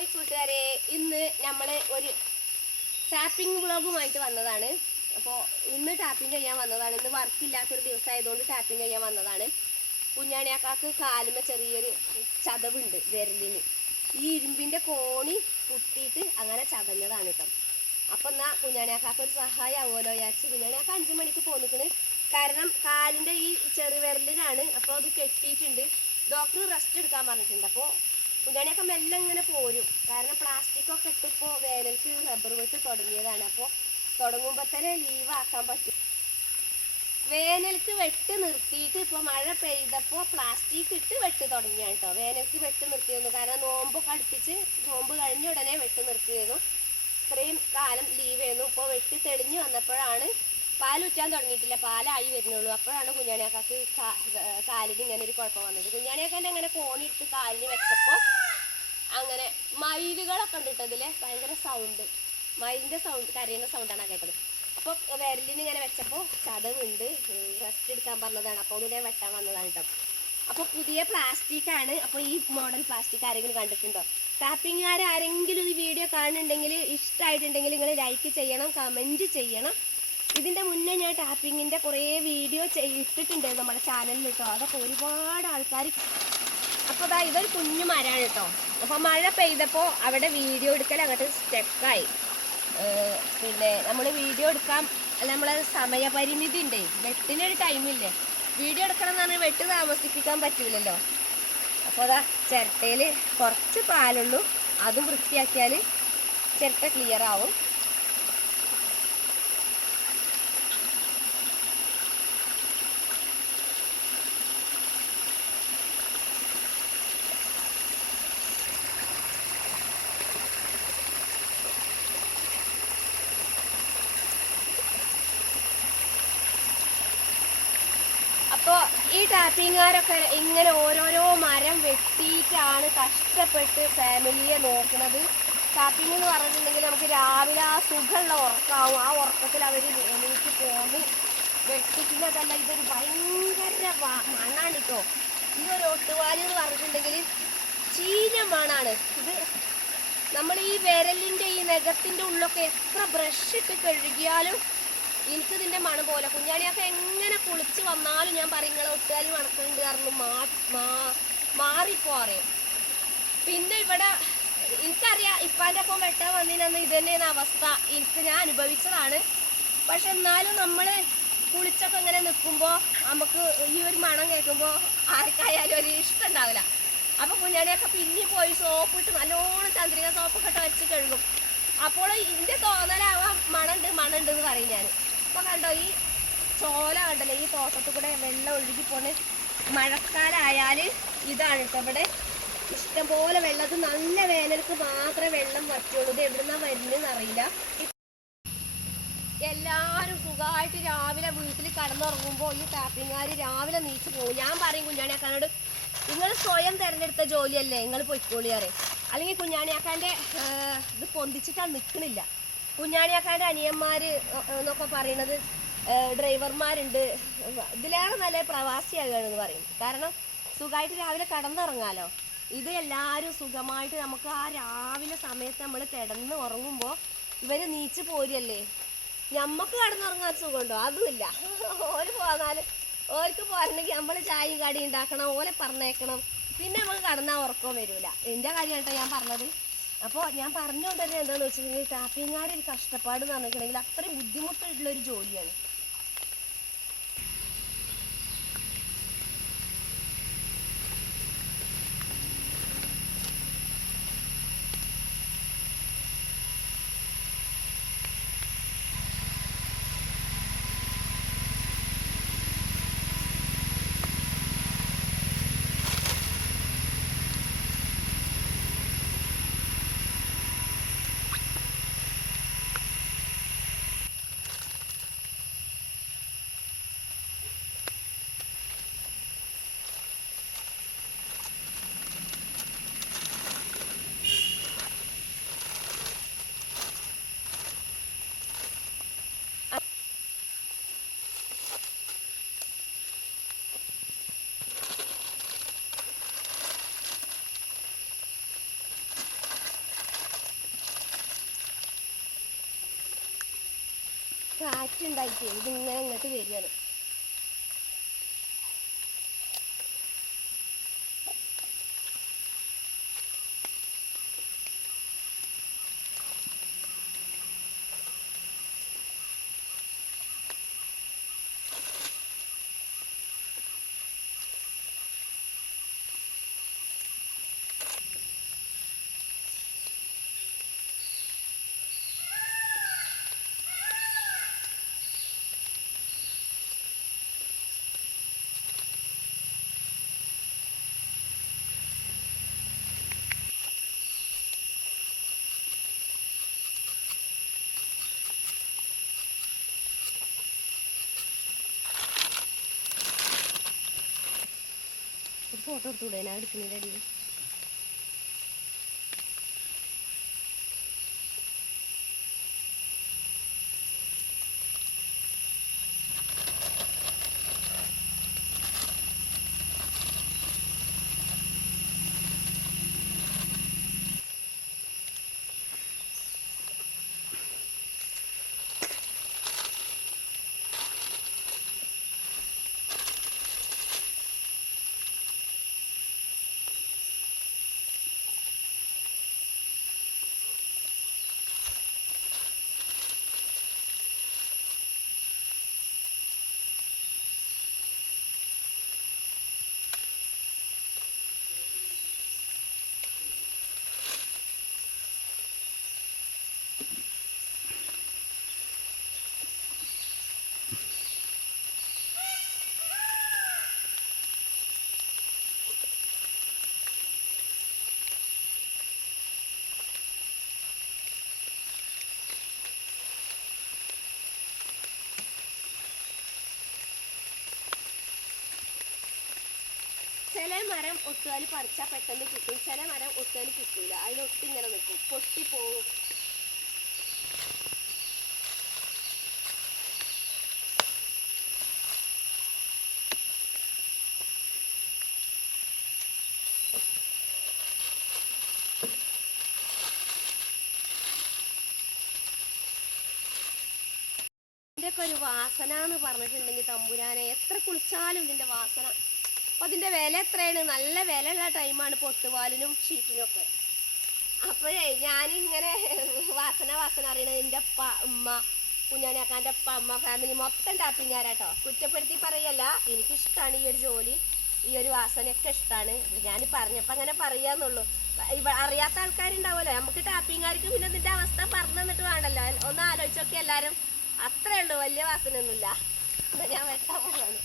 Hi കൂട്ടുകാരെ, ഇന്ന് നമ്മൾ ഒരു ടാപ്പിംഗ് വ്ളോഗുമായിട്ട് വന്നതാണ്. അപ്പോൾ ഇന്ന് ടാപ്പിംഗ് ചെയ്യാൻ വന്നതാണ്. ഇന്ന് വർക്കില്ലാത്തൊരു ദിവസമായതുകൊണ്ട് ടാപ്പിംഗ് ചെയ്യാൻ വന്നതാണ്. കുഞ്ഞാണിയാക്കാക്ക് കാലുമ ചെറിയൊരു ചതവുണ്ട് വിരലിന്. ഈ ഇരുമ്പിൻ്റെ കോണി കുത്തിയിട്ട് അങ്ങനെ ചതഞ്ഞതാണ് കേട്ടോ. അപ്പം എന്നാൽ കുഞ്ഞാണിയാക്കാക്ക് ഒരു സഹായം ആവുമല്ലോ വിചാരിച്ച് കുഞ്ഞാണിയാക്ക 5 മണിക്ക് പോന്നിക്കണ്. കാരണം കാലിൻ്റെ ഈ ചെറുവിരലിനാണ്. അപ്പോൾ അത് കെട്ടിയിട്ടുണ്ട്. ഡോക്ടർ റെസ്റ്റ് എടുക്കാൻ പറഞ്ഞിട്ടുണ്ട്. അപ്പോൾ കുഞ്ഞാണിയൊക്കെ മെല്ലെ ഇങ്ങനെ പോരും. കാരണം പ്ലാസ്റ്റിക്കൊക്കെ ഇട്ടിപ്പോൾ വേനൽക്ക് റബ്ബർ വെട്ട് തുടങ്ങിയതാണ്. അപ്പോൾ തുടങ്ങുമ്പോൾ തന്നെ ലീവ് ആക്കാൻ പറ്റും. വേനൽക്ക് വെട്ട് നിർത്തിയിട്ട് ഇപ്പോൾ മഴ പെയ്തപ്പോൾ പ്ലാസ്റ്റിക് ഇട്ട് വെട്ട് തുടങ്ങിയാണ് കേട്ടോ. വേനൽക്ക് വെട്ട് നിർത്തിയിരുന്നു. കാരണം നോമ്പൊക്കെ അടുപ്പിച്ച് നോമ്പ് കഴിഞ്ഞ ഉടനെ വെട്ട് നിർത്തിയിരുന്നു. ഇത്രയും കാലം ലീവ് ആയിരുന്നു. ഇപ്പോൾ വെട്ട് തെളിഞ്ഞ് വന്നപ്പോഴാണ് പാലുറ്റാൻ തുടങ്ങിയിട്ടില്ല, പാലായി വരുന്നുള്ളൂ. അപ്പോഴാണ് കുഞ്ഞാണിയാക്കാക്ക് കാലിന് ഇങ്ങനെ ഒരു കുഴപ്പം വന്നത്. കുഞ്ഞാണിയാക്കാൻ്റെ അങ്ങനെ കോണിയിട്ട് കാലിന് വെച്ചപ്പോൾ അങ്ങനെ മയിലുകളൊക്കെ ഉണ്ട് കേട്ടോ. ഇതിലെ ഭയങ്കര സൗണ്ട്, മയിലിൻ്റെ സൗണ്ട്, കരയുന്ന സൗണ്ടാണ് കേട്ടത്. അപ്പോൾ വിരലിന് ഇങ്ങനെ വെച്ചപ്പോൾ ചതവുണ്ട്, റെസ്റ്റ് എടുക്കാൻ പറഞ്ഞതാണ്. അപ്പോൾ ഇതിനെ വെട്ടാൻ വന്നതാണ് കേട്ടോ. അപ്പോൾ പുതിയ പ്ലാസ്റ്റിക്കാണ്. അപ്പോൾ ഈ മോഡൽ പ്ലാസ്റ്റിക് ആരെങ്കിലും കണ്ടിട്ടുണ്ടോ? ടാപ്പിങ്ങുകാർ ആരെങ്കിലും ഈ വീഡിയോ കാണുന്നുണ്ടെങ്കിൽ, ഇഷ്ടമായിട്ടുണ്ടെങ്കിൽ നിങ്ങൾ ലൈക്ക് ചെയ്യണം, കമൻറ്റ് ചെയ്യണം. ഇതിൻ്റെ മുന്നേ ഞാൻ ടാപ്പിങ്ങിൻ്റെ കുറേ വീഡിയോ ഇട്ടിട്ടുണ്ടായിരുന്നു നമ്മുടെ ചാനലിൽ കേട്ടോ. അതൊക്കെ ഒരുപാട് ആൾക്കാർ. അപ്പോൾ അതാ ഇതൊരു കുഞ്ഞു മരമാണ് കേട്ടോ. അപ്പോൾ മഴ പെയ്തപ്പോൾ അവിടെ വീഡിയോ എടുക്കൽ അങ്ങോട്ട് സ്റ്റക്കായി. പിന്നെ നമ്മൾ വീഡിയോ എടുക്കാൻ നമ്മളെ സമയപരിമിതി ഉണ്ടേ, വെട്ടിനൊരു ടൈമില്ലേ. വീഡിയോ എടുക്കണം എന്ന് പറഞ്ഞാൽ വെട്ട് താമസിപ്പിക്കാൻ പറ്റൂലല്ലോ. അപ്പോൾ അതാ ചിരട്ടയിൽ കുറച്ച് പാലുള്ളൂ, അതും വൃത്തിയാക്കിയാൽ ചിരട്ട ക്ലിയർ ആവും. അപ്പോൾ ഈ ടാപ്പിങ്ങുകാരൊക്കെ ഇങ്ങനെ ഓരോരോ മരം വെട്ടിയിട്ടാണ് കഷ്ടപ്പെട്ട് ഫാമിലിയെ നോക്കുന്നത്. ടാപ്പിംഗ് എന്ന് പറഞ്ഞിട്ടുണ്ടെങ്കിൽ നമുക്ക് രാവിലെ ആ സുഖമുള്ള ഉറക്കമാവും. ആ ഉറക്കത്തിൽ അവർ എണീറ്റ് പോന്ന് വെട്ടിക്കുന്നതല്ല. ഇതൊരു ഭയങ്കര മണ്ണാണ് കേട്ടോ. ഈ ഒരു ഒട്ടുപാലി എന്ന് പറഞ്ഞിട്ടുണ്ടെങ്കിൽ ചീഞ്ഞ മണ്ണാണ് ഇത്. നമ്മൾ ഈ വിരലിൻ്റെ ഈ നഖത്തിൻ്റെ ഉള്ളൊക്കെ എത്ര ബ്രഷ് ഇട്ട് കഴുകിയാലും എനിക്കിതിൻ്റെ മണം പോലെ. കുഞ്ഞാണിയൊക്കെ എങ്ങനെ കുളിച്ച് വന്നാലും ഞാൻ പറയും നിങ്ങളെ ഒട്ടുകാലി മണക്കുന്നുണ്ട് കാരണം മാറിപ്പോ അറിയും. പിന്നെ ഇവിടെ എനിക്കറിയാം ഇപ്പാൻ്റെ ഒപ്പം വെട്ടാൻ വന്നതിനന്ന് ഇത് തന്നെയാണ് അവസ്ഥ. ഞാൻ അനുഭവിച്ചതാണ്. പക്ഷെ എന്നാലും നമ്മൾ കുളിച്ചൊക്കെ ഇങ്ങനെ നിൽക്കുമ്പോൾ നമുക്ക് ഈ ഒരു മണം കേൾക്കുമ്പോൾ ആർക്കായാലും ഒരു ഇഷ്ടം ഉണ്ടാവില്ല. അപ്പോൾ കുഞ്ഞാണിയൊക്കെ പിന്നെ പോയി സോപ്പിട്ട് നല്ലോണം ചന്ദ്രിക സോപ്പൊക്കെ ഇട്ട് വെച്ച് കഴുകും. അപ്പോൾ ഇതിൻ്റെ തോന്നലാവാം മണമുണ്ട് എന്ന് പറയും ഞാൻ. അപ്പോൾ കണ്ടോ ഈ ചോല കണ്ടല്ലോ, ഈ തോട്ടത്തിൽ കൂടെ വെള്ളം ഒഴുകി പോണ മഴക്കാലമായാൽ ഇതാണ് കേട്ടോ. ഇവിടെ ഇഷ്ടംപോലെ വെള്ളം. നല്ല വേനൽക്ക് മാത്രമേ വെള്ളം വറ്റുള്ളൂ. ഇത് എവിടുന്നാണ് വരുന്നതെന്ന് അറിയില്ല. എല്ലാവരും സുഖമായിട്ട് രാവിലെ വീട്ടിൽ കടന്നുറങ്ങുമ്പോൾ ഈ ടാപ്പിങ്ങുകാർ രാവിലെ നീച്ച് പോകും. ഞാൻ പറയും കുഞ്ഞാണിയാക്കാനോട്, നിങ്ങൾ സ്വയം തിരഞ്ഞെടുത്ത ജോലിയല്ലേ, നിങ്ങൾ പൊയ്ക്കോളിയാറേ. അല്ലെങ്കിൽ കുഞ്ഞാണിയാക്കാൻ്റെ ഇത് പൊന്തിച്ചിട്ടാണ് നിൽക്കണില്ല. കുഞ്ഞാണിയാക്കാൻ്റെ അനിയന്മാർ എന്നൊക്കെ പറയണത് ഡ്രൈവർമാരുണ്ട്. ഇതിലേറെ നല്ല പ്രവാസിയാകുകയാണെന്ന് പറയും. കാരണം സുഖമായിട്ട് രാവിലെ കിടന്നുറങ്ങാലോ. ഇത് എല്ലാവരും സുഖമായിട്ട് നമുക്ക് ആ രാവിലെ സമയത്ത് നമ്മൾ കിടന്ന് ഉറങ്ങുമ്പോൾ ഇവർ നീച്ച് പോരല്ലേ. ഞമ്മക്ക് കിടന്നുറങ്ങാൻ സുഖമുണ്ടോ? അതുമില്ല. ഓർക്ക് പോരണമെങ്കിൽ നമ്മൾ ചായയും കടി ഉണ്ടാക്കണം, ഓലെ പറഞ്ഞേക്കണം. പിന്നെ നമുക്ക് കടന്നാൽ ഉറക്കം വരില്ല. എൻ്റെ കാര്യമാണ് കേട്ടോ ഞാൻ പറഞ്ഞത്. അപ്പോൾ ഞാൻ പറഞ്ഞുകൊണ്ട് തന്നെ എന്താണെന്ന് വെച്ചിട്ടുണ്ടെങ്കിൽ ടാപ്പിങ്ങുകാരൊരു കഷ്ടപ്പാട് എന്ന് പറഞ്ഞിട്ടുണ്ടെങ്കിൽ അത്രയും ബുദ്ധിമുട്ടുള്ളൊരു ജോലിയാണ്. കാറ്റുണ്ടായിട്ട് ഇതിങ്ങനെ ഇങ്ങോട്ട് വരികയാണ്. ഫോട്ടോ എടുത്തൂടെ ഞാൻ എടുക്കുന്നതിൻ്റെ അടിയിൽ. ചില മരം ഒട്ടുകാല് പറിച്ചാൽ പെട്ടെന്ന് കിട്ടും, ചില മരം ഒട്ടുകാല് കിട്ടൂല, അതിലൊട്ടിങ്ങനെ നിൽക്കും, പൊട്ടിപ്പോവും. ഇതിൻ്റെയൊക്കെ ഒരു വാസന എന്ന് പറഞ്ഞിട്ടുണ്ടെങ്കിൽ തമ്പുരാനെ എത്ര കുളിച്ചാലും ഇതിൻ്റെ വാസന. അപ്പോൾ അതിൻ്റെ വില എത്രയാണ്? നല്ല വിലയുള്ള ടൈമാണ് പൊട്ടുപാലിനും ഷീറ്റിനും ഒക്കെ. അപ്പോഴേ ഞാനിങ്ങനെ വാസന അറിയണത് എൻ്റെ അപ്പ ഉമ്മ കുഞ്ഞാണിയാക്കാൻ്റെ അപ്പ അമ്മ ഫാമിലി മൊത്തം ടാപ്പിങ്ങാരാട്ടോ. കുറ്റപ്പെടുത്തി പറയല്ല, എനിക്കിഷ്ടമാണ് ഈ ഒരു ജോലി, ഈ ഒരു വാസനയൊക്കെ ഇഷ്ടമാണ്. ഞാൻ പറഞ്ഞപ്പോൾ അങ്ങനെ പറയാന്നുള്ളൂ. അറിയാത്ത ആൾക്കാരുണ്ടാവുമല്ലോ, നമുക്ക് ടാപ്പിങ്ങാർക്ക് പിന്നെ ഇതിൻ്റെ അവസ്ഥ പറഞ്ഞു തന്നിട്ട് വേണ്ടല്ലോ, ഒന്ന് ആലോചിച്ചൊക്കെ എല്ലാവരും. അത്രേ ഉള്ളൂ, വലിയ വാസനയൊന്നുമില്ല. ഞാൻ വെട്ടാൻ പോവാണ്.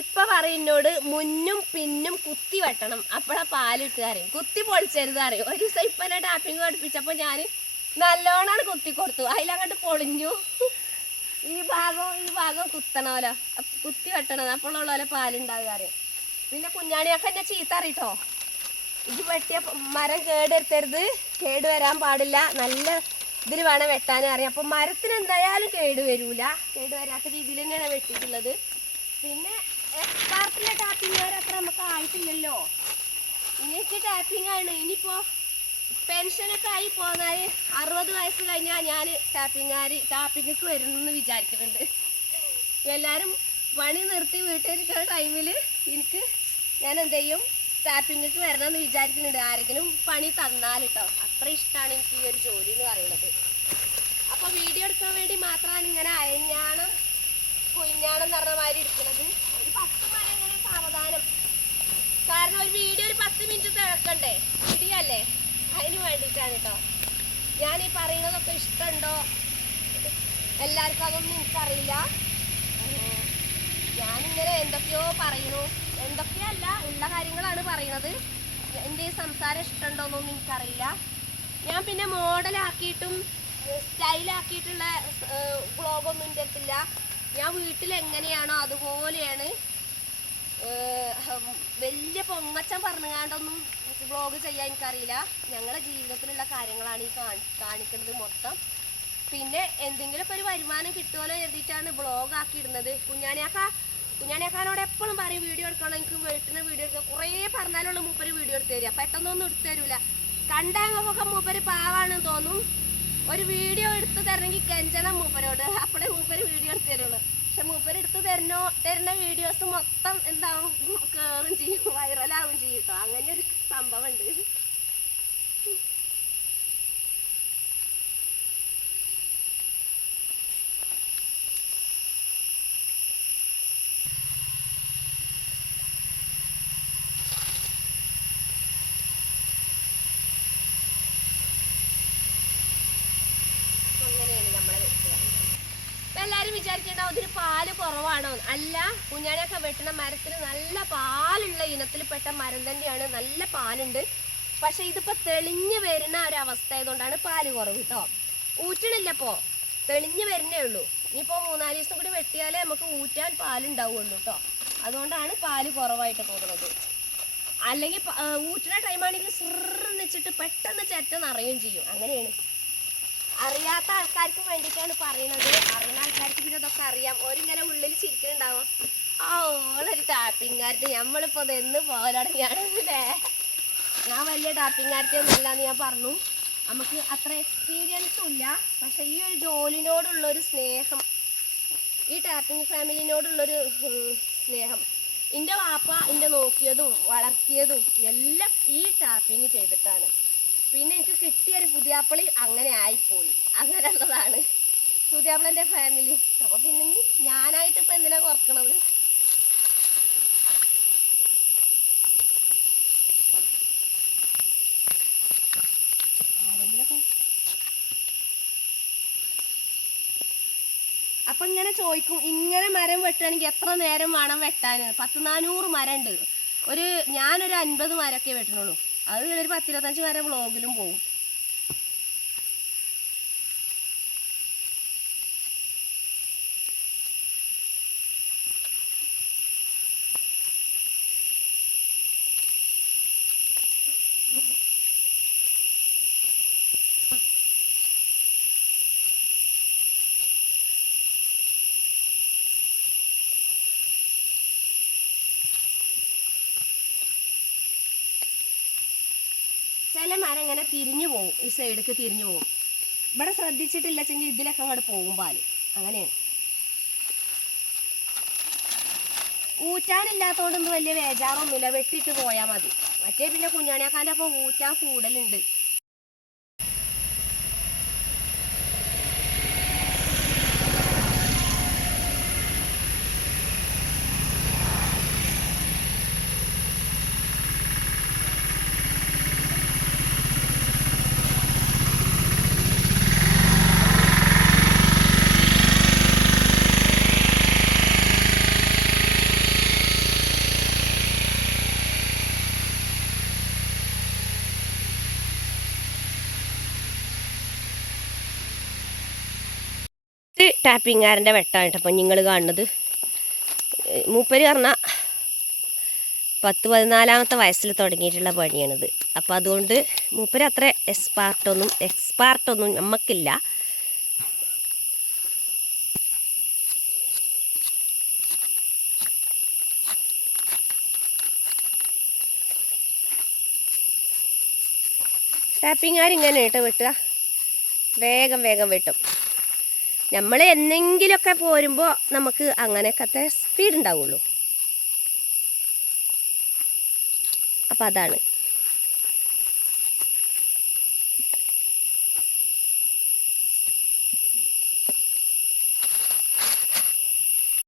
ഇപ്പൊ പറയുന്നോട് മുന്നും പിന്നും കുത്തി വെട്ടണം, അപ്പഴാ പാലിട്ട് അറിയും. കുത്തി പൊളിച്ചരുത് അറിയും. ഒരു ദിവസം ഇപ്പൊ എന്നെ ടാപ്പിങ് പഠിപ്പിച്ചപ്പോ ഞാൻ നല്ലോണാണ് കുത്തി കൊടുത്തു, അതിലങ്ങോട്ട് പൊളിഞ്ഞു. ഈ ഭാഗം കുത്തണമല്ലോ, കുത്തി വെട്ടണം, അപ്പോഴുള്ള പോലെ പാലുണ്ടാകുക അറിയാം. പിന്നെ കുഞ്ഞാണിയൊക്കെ എന്നെ ചീത്ത അറിയിട്ടോ, ഇത് വെട്ടിയ മരം കേടുവരുത്തരുത്, കേട് വരാൻ പാടില്ല, നല്ല ഇതിൽ വേണം വെട്ടാനും അറിയാം. അപ്പൊ മരത്തിന് എന്തായാലും കേട് വരൂല, കേട് വരാത്ത രീതിയിൽ തന്നെയാണ് വെട്ടിയിട്ടുള്ളത്. പിന്നെ എക്സ്പാർട്ടിലെ ടാപ്പിങ്ങുകാരത്ര നമുക്ക് ആയിട്ടില്ലല്ലോ, ഇനിയൊക്കെ ടാപ്പിംഗ് ആണ്. ഇനിയിപ്പോ പെൻഷനൊക്കെ ആയി പോന്നാൽ 60 വയസ്സ് കഴിഞ്ഞാൽ ഞാൻ ടാപ്പിങ്ങൾക്ക് വരുന്നെന്ന് വിചാരിക്കുന്നുണ്ട്. എല്ലാവരും പണി നിർത്തി വീട്ടിലിരിക്കുന്ന ടൈമിൽ ഞാൻ എന്ത് ചെയ്യും, ടാപ്പിങ്ങൾക്ക് വരണമെന്ന് വിചാരിക്കുന്നുണ്ട്. ആരെങ്കിലും പണി തന്നാൽ കേട്ടോ, അത്ര ഇഷ്ടമാണ് എനിക്ക് ഈ ഒരു ജോലി എന്ന് പറയുന്നത്. അപ്പോൾ വീഡിയോ എടുക്കാൻ വേണ്ടി മാത്രമാണ് ഇങ്ങനെ കുഞ്ഞാണെന്ന് പറഞ്ഞ മാതിരി എടുക്കുന്നത്. ഒരു 10 മണി ഇങ്ങനെ സാവധാനം, കാരണം ഒരു വീഡിയോ ഒരു 10 മിനിറ്റ് തിളക്കണ്ടേ, വീഡിയോ അല്ലേ, അതിന് വേണ്ടിയിട്ടാണ് കേട്ടോ. ഞാൻ ഈ പറയുന്നതൊക്കെ ഇഷ്ടമുണ്ടോ എല്ലാവർക്കും അതൊന്നും എനിക്കറിയില്ല. ഞാനിങ്ങനെ എന്തൊക്കെയോ പറയുന്നു, എന്തൊക്കെയല്ല ഉള്ള കാര്യങ്ങളാണ് പറയുന്നത്. എൻ്റെ ഈ സംസാരം ഇഷ്ടമുണ്ടോയെന്നൊന്നും എനിക്കറിയില്ല. ഞാൻ പിന്നെ മോഡലാക്കിയിട്ടും സ്റ്റൈലാക്കിയിട്ടുള്ള വ്ളോഗൊന്നും എൻ്റെ അടുത്തില്ല. ഞാൻ വീട്ടിൽ എങ്ങനെയാണോ അതുപോലെയാണ്. വലിയ പൊങ്ങച്ചം പറഞ്ഞുകൊണ്ടൊന്നും വ്ളോഗ് ചെയ്യാൻ എനിക്കറിയില്ല. ഞങ്ങളുടെ ജീവിതത്തിലുള്ള കാര്യങ്ങളാണ് ഈ കാണിക്കുന്നത് മൊത്തം. പിന്നെ എന്തെങ്കിലുമൊക്കെ ഒരു വരുമാനം കിട്ടുമല്ലോ എഴുതിയിട്ടാണ് വ്ളോഗ് ആക്കി ഇടുന്നത്. കുഞ്ഞാണിയാക്കാനോട് എപ്പോഴും പറയും വീഡിയോ എടുക്കണം, എനിക്ക് വീട്ടിൽ വീഡിയോ എടുക്കുക. കുറേ പറഞ്ഞാലുള്ള മൂപ്പര് വീഡിയോ എടുത്ത് തരിക, പെട്ടെന്നൊന്നും എടുത്തു തരൂല. കണ്ടാങ്ങൾക്കൊക്കെ മൂപ്പര് പാവാണെന്ന് തോന്നും. ഒരു വീഡിയോ എടുത്ത് തരണമെങ്കിൽ കെഞ്ചണം മൂപ്പരോട്, അപ്പോഴേ മൂപ്പര് വീഡിയോ എടുത്ത് തരുള്ളൂ. പക്ഷെ മൂപ്പര് എടുത്ത് തരുന്ന വീഡിയോസ് മൊത്തം എന്താവും, കയറും ചെയ്യും, വൈറലാവും ചെയ്യും കേട്ടോ. അങ്ങനെ ഒരു സംഭവം ഉണ്ട്. എല്ലാരും വിചാരിക്കേണ്ടാവും ഇതിന് പാല് കുറവാണോ. അല്ല, കുഞ്ഞാണിയൊക്കെ വെട്ടുന്ന മരത്തിന് നല്ല പാലുള്ള ഇനത്തിൽപ്പെട്ട മരം തന്നെയാണ്, നല്ല പാലുണ്ട്. പക്ഷെ ഇതിപ്പോ തെളിഞ്ഞു വരുന്ന ഒരവസ്ഥ ആയതുകൊണ്ടാണ് പാല് കുറവ് കേട്ടോ. ഊറ്റണില്ലപ്പോ, തെളിഞ്ഞു വരുന്നേ ഉള്ളൂ. ഇനിയിപ്പോ 3-4 ദിവസം കൂടി വെട്ടിയാലേ നമുക്ക് ഊറ്റാൻ പാലുണ്ടാവുള്ളൂ കേട്ടോ. അതുകൊണ്ടാണ് പാല് കുറവായിട്ട് പോകുന്നത്. അല്ലെങ്കിൽ ഊറ്റുന്ന ടൈമാണെങ്കിൽ സിറന്ന് വെച്ചിട്ട് പെട്ടെന്ന് ചെറ്റ നിറയും ചെയ്യും. അങ്ങനെയാണ്. അറിയാത്ത ആൾക്കാർക്ക് വേണ്ടിയിട്ടാണ് പറയുന്നത്. അറിയുന്ന ആൾക്കാർക്ക് പിന്നെ അതൊക്കെ അറിയാം. ഓരിങ്ങനെ ഉള്ളിൽ ചിരിക്കുന്നുണ്ടാവും, ഓളൊരു ടാപ്പിങ്ങാരത്തി, നമ്മളിപ്പോ ഇതെന്ന് പോലടങ്ങിയാണല്ലേ. ഞാൻ വലിയ ടാപ്പിങ്ങാരത്തി ഒന്നുമല്ലാന്ന് ഞാൻ പറഞ്ഞു. നമുക്ക് അത്ര എക്സ്പീരിയൻസും ഇല്ല. പക്ഷെ ഈ ഒരു ജോലിനോടുള്ളൊരു സ്നേഹം, ഈ ടാപ്പിംഗ് ഫാമിലിനോടുള്ളൊരു സ്നേഹം, എൻ്റെ വാപ്പ എൻ്റെ നോക്കിയതും വളർത്തിയതും എല്ലാം ഈ ടാപ്പിങ് ചെയ്തിട്ടാണ്. പിന്നെ എനിക്ക് കിട്ടിയൊരു പുതിയാപ്പിളി അങ്ങനെ ആയിപ്പോയി. അങ്ങനെയുള്ളതാണ് പുതിയാപ്പിളൻ്റെ ഫാമിലി. അപ്പോൾ പിന്നെ ഞാനായിട്ട് ഇപ്പം എന്തിനാ കുറക്കണത്? ആരെങ്കിലൊക്കെ അപ്പം ഇങ്ങനെ ചോദിക്കും, ഇങ്ങനെ മരം വെട്ടുകയാണെങ്കിൽ എത്ര നേരം വേണം വെട്ടാൻ? 100-400 മരം ഉണ്ട്. ഞാനൊരു 50 മരമൊക്കെ വെട്ടണുള്ളൂ. അത് ഒരു 10-25 മരം വ്ളോഗിലും പോകും. ചില മരം ഇങ്ങനെ തിരിഞ്ഞു പോകും, ഈ സൈഡിലേക്ക് തിരിഞ്ഞു പോകും. ഇവിടെ ശ്രദ്ധിച്ചിട്ടില്ലെങ്കിൽ ഇതിലൊക്കെ അങ്ങോട്ട് പോകും പാല്. അങ്ങനെയാണ്. ഊറ്റാനില്ലാത്തതുകൊണ്ടൊന്നും വലിയ വേജാറൊന്നുമില്ല, വെട്ടിയിട്ട് പോയാൽ മതി. മറ്റേ പിന്നെ കുഞ്ഞാണിയാക്കാൻ്റെ അപ്പം ഊറ്റാൻ കൂടുതലുണ്ട്. ടാപ്പിങ്ങാരൻ്റെ വെട്ടാണ് കേട്ടോ അപ്പം നിങ്ങൾ കാണുന്നത്. മൂപ്പര് പറഞ്ഞാൽ 10-14 വയസ്സിൽ തുടങ്ങിയിട്ടുള്ള പണിയാണിത്. അപ്പോൾ അതുകൊണ്ട് മൂപ്പര് അത്ര എക്സ്പാർട്ടൊന്നും നമുക്കില്ല. ടാപ്പിങ്ങാരിങ്ങനെ കേട്ടോ വെട്ടുക, വേഗം വെട്ടും. നമ്മൾ എന്തെങ്കിലുമൊക്കെ പോരുമ്പോൾ നമുക്ക് അങ്ങനെയൊക്കത്തെ സ്പീഡ് ഉണ്ടാവുള്ളൂ. അപ്പം അതാണ്.